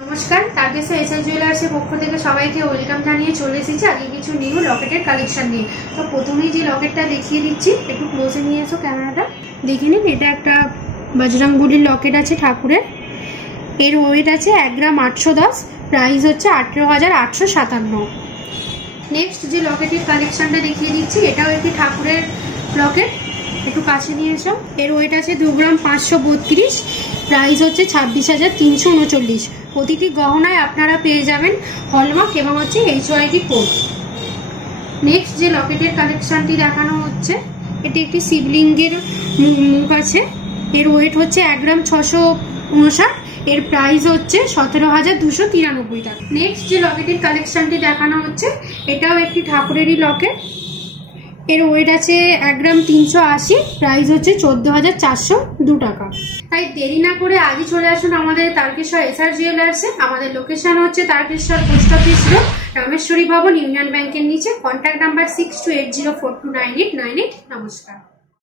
নমস্কার, তারকেশ্বর এসআর জুয়েলার্সের পক্ষ থেকে সবাইকে ওয়েলকাম জানিয়ে চলে এসেছি আজকে কিছু নিউ লকেটের কালেকশন নিয়ে। তো প্রথমেই যে লকেটটা দেখিয়ে দিচ্ছি, একটু ক্লোজে নিয়ে এসো ক্যামেরাটা, দেখে নিন। এটা একটা বজরংবলীর লকেট আছে ঠাকুরের। এর ওয়েট আছে 1 গ্রাম 810, প্রাইস হচ্ছে 18,857। নেক্সট যে লকেটের কালেকশনটা দেখিয়ে দিচ্ছি, এটাও একটি ঠাকুরের লকেট, একটু কাছে নিয়ে এসো। এর ওয়েট আছে 2 গ্রাম 532, প্রাইস হচ্ছে 26,339। প্রতিটি গহনায় আপনারা পেয়ে যাবেন হলমার্ক এবং হচ্ছে HYD কোড। নেক্সট যে লকেটের কালেকশনটি দেখানো হচ্ছে, এটি একটি শিবলিঙ্গের মুখ আছে। এর ওয়েট হচ্ছে 1 গ্রাম 659, এর প্রাইস হচ্ছে 17,293 টাকা। নেক্সট যে লকেটের কালেকশনটি দেখানো হচ্ছে, এটাও একটি ঠাকুরেরই লকেট। এর ওয়েট আছে 1 গ্রাম 380, প্রাইস হচ্ছে 14,402 টাকা। তাই দেরি না করে আজই চলে আসুন আমাদের তারকেশ্বর এসআর জুয়েলার্সে। আমাদের লোকেশন হচ্ছে Tarakeswar post office road, Rameshwari ভবন, ইউনিয়ন ব্যাংকের নিচে। Contact number 6280429898। নমস্কার।